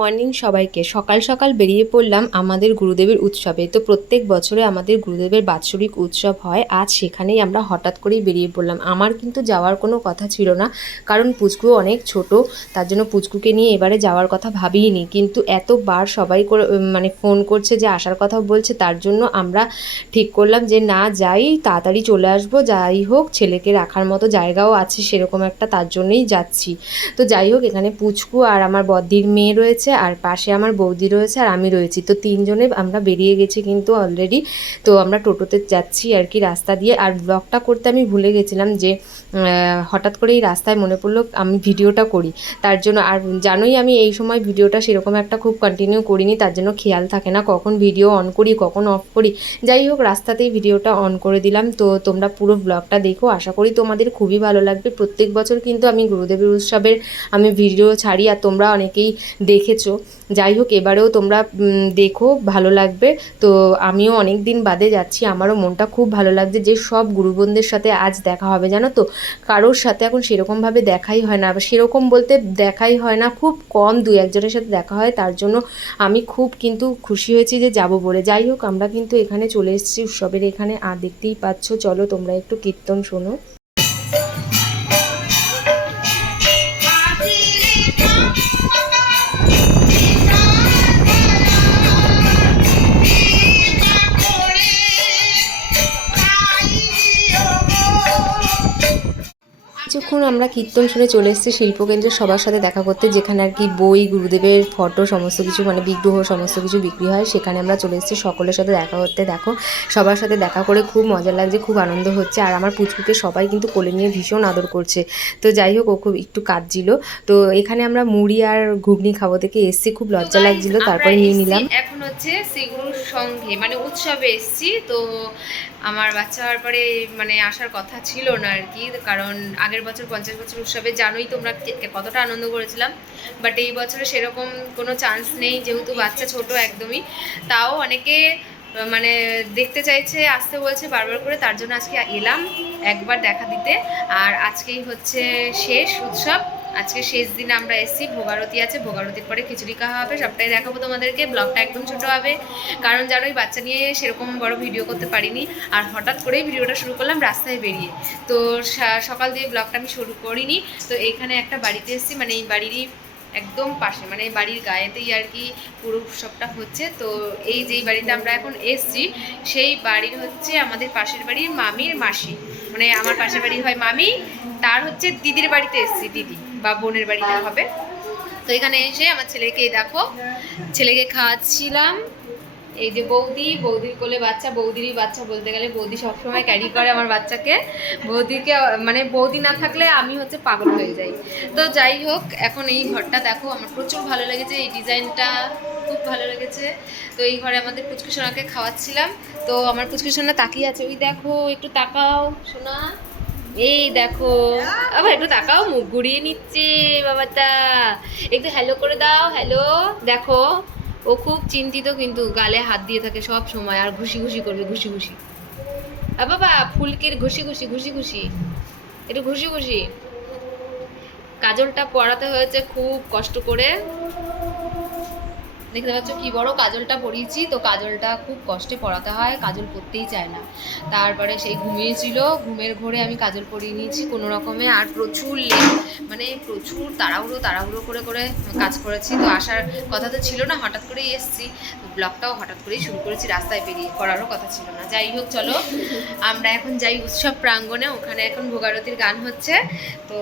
Morning সবাইকে। সকাল সকাল বেরিয়ে পড়লাম আমাদের গুরুদেবের উৎসবে। তো প্রত্যেক বছরে আমাদের গুরুদেবের বাৎসরিক উৎসব হয়, আজ সেখানেই আমরা হঠাৎ করেই বেরিয়ে পড়লাম। আমার কিন্তু যাওয়ার কোনো কথা ছিল না, কারণ পুচকু অনেক ছোট, তার জন্য পুচকুকে নিয়ে এবারে যাওয়ার কথা ভাবিনি। কিন্তু এতবার সবাই করে মানে ফোন করছে যে আসার কথা বলছে, তার জন্য আমরা ঠিক করলাম যে না যাই, তাড়াতাড়ি চলে আসবো। যাই হোক, ছেলেকে রাখার মতো জায়গাও আছে সেরকম একটা, তার জন্যই যাচ্ছি। তো যাই হোক, এখানে পুচকু আর আমার বদ্দির মেয়ে রয়েছে, আর পাশে আমার বৌদি রয়েছে, আর আমি রয়েছি। তো তিনজনে আমরা বেরিয়ে গেছি কিন্তু অলরেডি। তো আমরা টোটোতে যাচ্ছি আর কি রাস্তা দিয়ে। আর ব্লগটা করতে আমি ভুলে গেছিলাম যে হঠাৎ করে এই রাস্তায় মনে পড়লো আমি ভিডিওটা করি, তার জন্য। আর জানোই আমি এই সময় ভিডিওটা সেরকম একটা খুব কন্টিনিউ করিনি, তার জন্য খেয়াল থাকে না কখন ভিডিও অন করি কখন অফ করি। যাই হোক, রাস্তাতেই ভিডিওটা অন করে দিলাম। তো তোমরা পুরো ব্লগটা দেখো, আশা করি তোমাদের খুবই ভালো লাগবে। প্রত্যেক বছর কিন্তু আমি গুরুদেবের উৎসবের আমি ভিডিও ছাড়ি, আর তোমরা অনেকেই দেখেছো। যাই হোক, এবারেও তোমরা দেখো, ভালো লাগবে। তো আমিও অনেক দিন বাদে যাচ্ছি, আমারও মনটা খুব ভালো লাগছে যে সব গুরুবন্ধের সাথে আজ দেখা হবে। জানো তো, কারোর সাথে এখন সেরকমভাবে দেখাই হয় না, সেরকম বলতে দেখাই হয় না, খুব কম দু একজনের সাথে দেখা হয়। তার জন্য আমি খুব কিন্তু খুশি হয়েছি যে যাব বলে। যাই হোক, আমরা কিন্তু এখানে চলে এসেছি উৎসবের এখানে, আর দেখতেই পাচ্ছ। চলো তোমরা একটু কীর্তন শোনো। কিছুক্ষণ আমরা কীর্তন শুনে চলে এসেছি শিল্পকেন্দ্রের সবার সাথে দেখা করতে, যেখানে আর কি বই, গুরুদেবের ফটো, সমস্ত কিছু মানে বিগ্রহ সমস্ত কিছু বিক্রি হয়। সেখানে আমরা চলে এসেছি সকলের সাথে দেখা করতে। দেখো, সবার সাথে দেখা করে খুব মজা লাগছে, খুব আনন্দ হচ্ছে। আর আমার পুচকুকে সবাই কিন্তু কোলে নিয়ে ভীষণ আদর করছে। তো যাই হোক, ও খুব একটু কাঁদছিল। তো এখানে আমরা মুড়ি আর ঘুগনি খাবো থেকে এসেছি, খুব লজ্জা লাগছিল, তারপরে নিয়ে নিলাম। এখন হচ্ছে শ্রীগুরুর সঙ্গে মানে উৎসবে এসেছি। তো আমার বাচ্চা হওয়ার পরে মানে আসার কথা ছিল না আর কি, কারণ আগের বছর 50 বছর উৎসবে জানোই তোমরা কতটা আনন্দ করেছিলাম। বাট এই বছরে সেরকম কোনো চান্স নেই, যেহেতু বাচ্চা ছোট একদমই। তাও অনেকে মানে দেখতে চাইছে, আসতে বলছে বারবার করে, তার জন্য আজকে এলাম একবার দেখা দিতে। আর আজকেই হচ্ছে শেষ উৎসব, আজকে শেষ দিন আমরা এসেছি। ভোগারতি আছে, ভোগারতির পরে খিচুড়ি খাওয়া হবে, সবটাই দেখাবো তোমাদেরকে। ব্লগটা একদম ছোট হবে, কারণ জানোই বাচ্চা নিয়ে সেরকম বড় ভিডিও করতে পারিনি। আর হঠাৎ করেই ভিডিওটা শুরু করলাম রাস্তায় বেরিয়ে। তো সকাল দিয়ে ব্লগটা আমি শুরু করিনি। তো এখানে একটা বাড়িতে এসেছি, মানে এই বাড়িরই একদম পাশে, মানে বাড়ির গায়েতেই আর কি পুরো উৎসবটা হচ্ছে। তো এই যেই বাড়িতে আমরা এখন এসছি, সেই বাড়ির হচ্ছে আমাদের পাশের বাড়ির মামির মাসি, মানে আমার পাশের বাড়ি হয় মামি, তার হচ্ছে দিদির বাড়িতে এসছি, দিদি বা বোনের বাড়িতে হবে। তো এখানে এসে আমার ছেলেকে দেখো, ছেলেকে খাওয়াচ্ছিলাম। এই যে বৌদির কোলে বাচ্চা, বৌদিরই বাচ্চা বলতে গেলে, বৌদি সবসময় ক্যারি করে আমার বাচ্চাকে। বৌদিকে মানে বৌদি না থাকলে আমি হচ্ছে পাগল হয়ে যাই। তো যাই হোক, এখন এই ঘরটা দেখো, আমার প্রচুর ভালো লেগেছে, এই ডিজাইনটা খুব ভালো লেগেছে। তো এই ঘরে আমাদের পুচকু সোনাকে খাওয়াচ্ছিলাম। তো আমার পুচকু সোনা তাকিয়ে আছে, ওই দেখো, একটু তাকাও সোনা, এই দেখো, আবার একটু তাকাও, মুখ ঘুরিয়ে নিচ্ছে বাবাটা, একটু হ্যালো করে দাও, হ্যালো। দেখো, ও খুব চিন্তিত, কিন্তু গালে হাত দিয়ে থাকে সব সময়, আর ঘুষি ঘুষি করবে, ঘুষি ঘুষি। বাবা ফুলকির ঘুষি ঘুষি, ঘুষি ঘুষি, একটু ঘুষি ঘুষি। কাজলটা পরাতে হয়েছে খুব কষ্ট করে, দেখতে পাচ্ছ কি বড় কাজলটা পরিয়েছি। তো কাজলটা খুব কষ্টে পরাতে হয়, কাজল পরতেই চায় না। তারপরে সেই ঘুমিয়েছিল, ঘুমের ঘোরে আমি কাজল পরিয়ে নিয়েছি কোনো রকমে। আর প্রচুর মানে প্রচুর তাড়াহুড়ো করে করে কাজ করেছি। তো আসার কথা তো ছিল না, হঠাৎ করেই এসেছি। ব্লগটাও হঠাৎ করেই শুরু করেছি, রাস্তায় বেরিয়ে, করারও কথা ছিল না। যাই হোক, চলো আমরা এখন যাই উৎসব প্রাঙ্গণে, ওখানে এখন ভোগারতির গান হচ্ছে। তো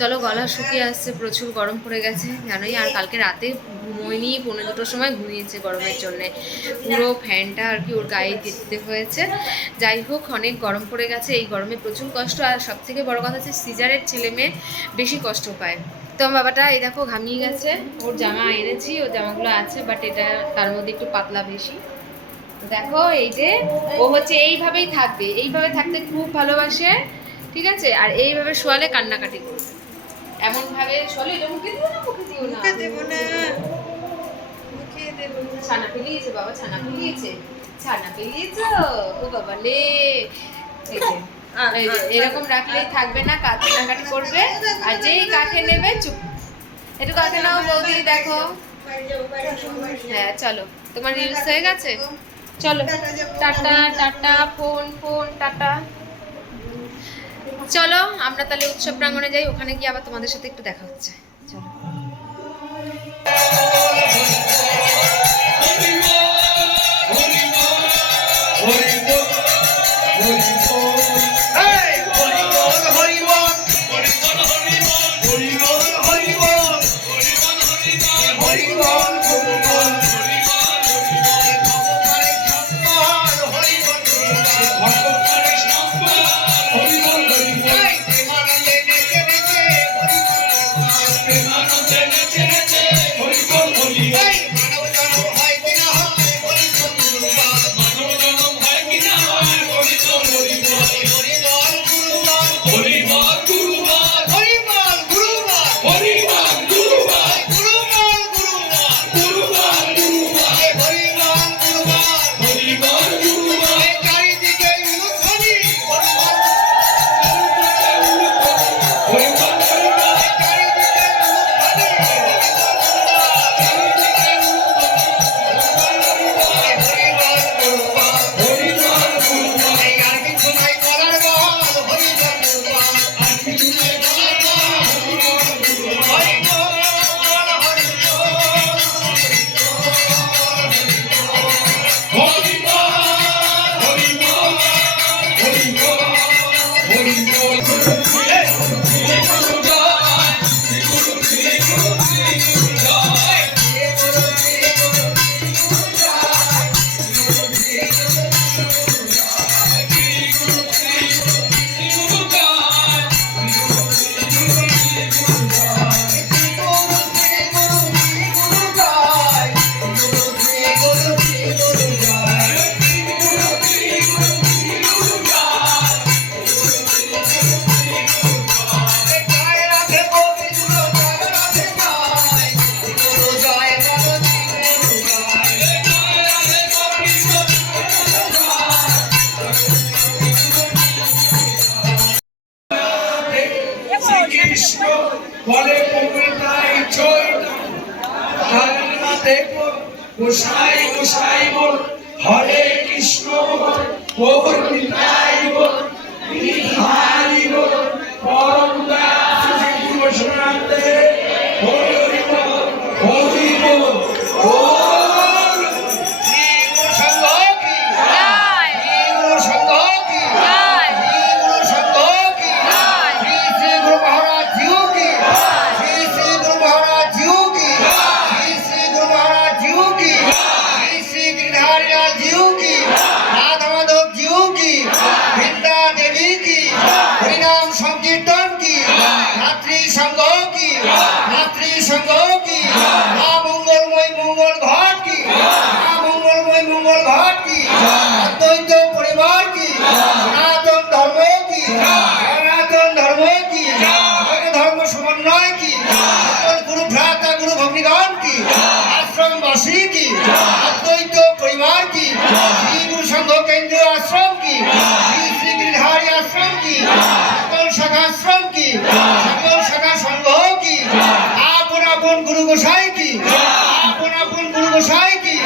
চলো, গলা শুকিয়ে আসছে, প্রচুর গরম পড়ে গেছে জানোই। আর কালকে রাতে ঘুমোয়নি, 1:45 সময় ঘুমিয়েছে গরমের জন্যে, পুরো ফ্যানটা আর কি ওর গায়ে দিতে হয়েছে। যাই হোক, অনেক গরম পড়ে গেছে, এই গরমে প্রচুর কষ্ট। আর সব থেকে বড় কথা হচ্ছে সিজারের ছেলে মেয়ে বেশি কষ্ট পায়। তো আমার বাবাটা এই দেখো ঘামিয়ে গেছে, ওর জামা এনেছি, ওর জামাগুলো আছে, বাট এটা তার মধ্যে একটু পাতলা বেশি। দেখো, এই যে ও হচ্ছে এইভাবেই থাকবে, এইভাবে থাকতে খুব ভালোবাসে, ঠিক আছে। আর এইভাবে শোয়ালে কান্নাকাটি করবে, এমন ভাবে শোয়ালে। এটা মুখে দিও না, মুখে দিও না, মুখে দেব না, মুখে দেব না। ছানা পেলিয়েছে বাবা, ছানা পেলিয়েছে, ছানা পেলিয়েছো, ও বাবা লে। এই যে এরকম রাখলেই থাকবে না, কান্নাকাটি করবে। আর যেই কাকে নেবে চুপ, একটু কাছে নাও বৌদি, দেখো। হ্যাঁ চলো, তোমার রিলস হয়ে গেছে, চলো tata tata, phone phone tata. চলো আমরা তাহলে উৎসব প্রাঙ্গণে যাই, ওখানে গিয়ে আবার তোমাদের সাথে একটু দেখা হচ্ছে। চলো। কৃষ্ণ বলে কবিতায় জয় ধারণা দেখো গোসাই গোসাই বল হরে কৃষ্ণ বল কবিতায় বল বিহারি বল পরম দাস ঘোষণাতে হরি বল হরি বল आश्रम की श्री श्री गिरधारी आश्रम की सकल शाखा आश्रम की सकल शाखा संघ की आपन आपन गुरु गोसाई की आपन आपन गुरु गोसाई की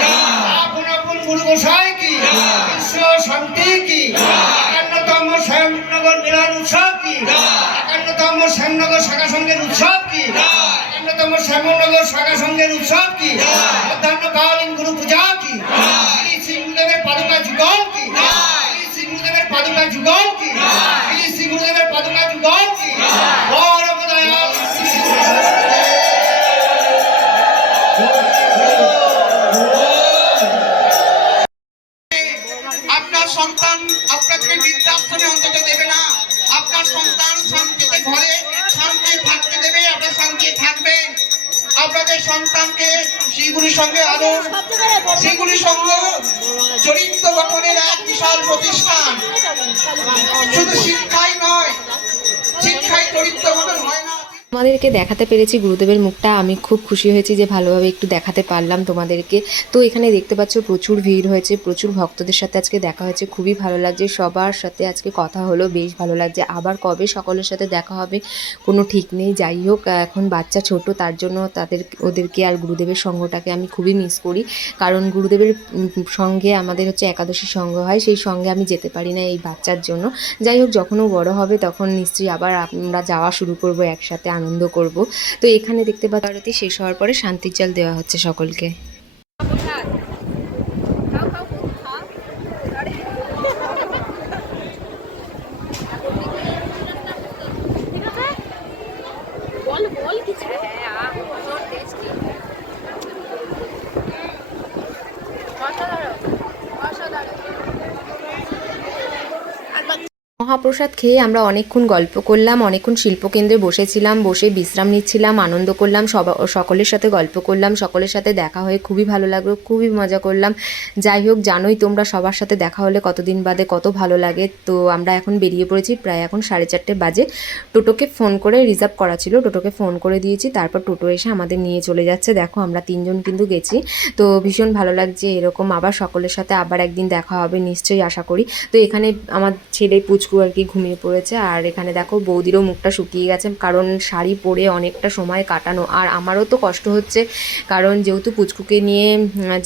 आपन आपन गुरु गोसाई की विश्व शांति की एकान्नतम श्यामनगर मिलन उत्सव की एकान्नतम श्यामनगर शाखा संघेर उत्सव की एकान्नतम श्यामनगर शाखा संघेर उत्सव की मध्याह्नकालीन गुरु पूजा की श्री गुरुदेवेर पादुका जुगल की श्री गुरुदेवेर पादुका जुगल की श्री गुरुदेवेर पादुका जुगल की परम दयाल আপনার সন্তান আপনাকে বৃদ্ধাশ্রমে অন্তত দেবে না, আপনার সন্তান শান্তিতে ঘরে শান্তি থাকতে দেবে, আপনার শান্তি থাকবেন। আপনাদের সন্তানকে শ্রীগুরুর সঙ্গে আনুন। শ্রীগুরুর সঙ্গে চরিত্র গঠনের এক বিশাল প্রতিষ্ঠান। শুধু শিক্ষাই নয়, শিক্ষায় চরিত্র গঠন হয় না। তোমাদেরকে দেখাতে পেরেছি গুরুদেবের মুখটা, আমি খুব খুশি হয়েছি যে ভালোভাবে একটু দেখাতে পারলাম তোমাদেরকে। তো এখানে দেখতে পাচ্ছ প্রচুর ভিড় হয়েছে, প্রচুর ভক্তদের সাথে আজকে দেখা হয়েছে, খুবই ভালো লাগছে, সবার সাথে আজকে কথা হলো, বেশ ভালো লাগছে। আবার কবে সকলের সাথে দেখা হবে কোনো ঠিক নেই। যাই হোক, এখন বাচ্চা ছোট, তার জন্য ওদেরকে আর গুরুদেবের সঙ্গটাকে আমি খুবই মিস করি, কারণ গুরুদেবের সঙ্গে আমাদের হচ্ছে একাদশী সঙ্গ হয়, সেই সঙ্গে আমি যেতে পারি না এই বাচ্চার জন্য। যাই হোক, যখন ও বড় হবে তখন নিশ্চয়ই আবার আমরা যাওয়া শুরু করব, একসাথে আনন্দ করব। তো এখানে দেখতে পাচ্ছি আরতি শেষ হওয়ার পরে শান্তির জল দেওয়া হচ্ছে সকলকে। মহাপ্রসাদ খেয়ে আমরা অনেকক্ষণ গল্প করলাম, অনেকক্ষণ শিল্পকেন্দ্রে বসেছিলাম, বসে বিশ্রাম নিচ্ছিলাম, আনন্দ করলাম, সকলের সাথে গল্প করলাম, সকলের সাথে দেখা হয়ে খুবই ভালো লাগলো, খুবই মজা করলাম। যাই হোক, জানোই তোমরা সবার সাথে দেখা হলে কতদিন বাদে কত ভালো লাগে। তো আমরা এখন বেরিয়ে পড়েছি, প্রায় এখন 4:30 বাজে। টোটোকে ফোন করে রিজার্ভ করা ছিল, টোটোকে ফোন করে দিয়েছি, তারপর টোটো এসে আমাদের নিয়ে চলে যাচ্ছে। দেখো আমরা 3জন কিন্তু গেছি, তো ভীষণ ভালো লাগছে। এরকম আবার সকলের সাথে আবার একদিন দেখা হবে নিশ্চয়ই, আশা করি। তো এখানে আমার ছেলে পুচকু আর কি ঘুমিয়ে পড়েছে, আর এখানে দেখো বৌদিরও মুখটা শুকিয়ে গেছে, কারণ শাড়ি পরে অনেকটা সময় কাটানো, আর আমারও তো কষ্ট হচ্ছে, কারণ যেহেতু পুচকুকে নিয়ে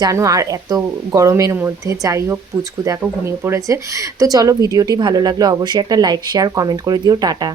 জানো, আর এত গরমের মধ্যে। যাই হোক, পুচকু দেখো ঘুমিয়ে পড়েছে। তো চলো, ভিডিওটি ভালো লাগলে অবশ্যই একটা লাইক, শেয়ার, কমেন্ট করে দিও। টাটা।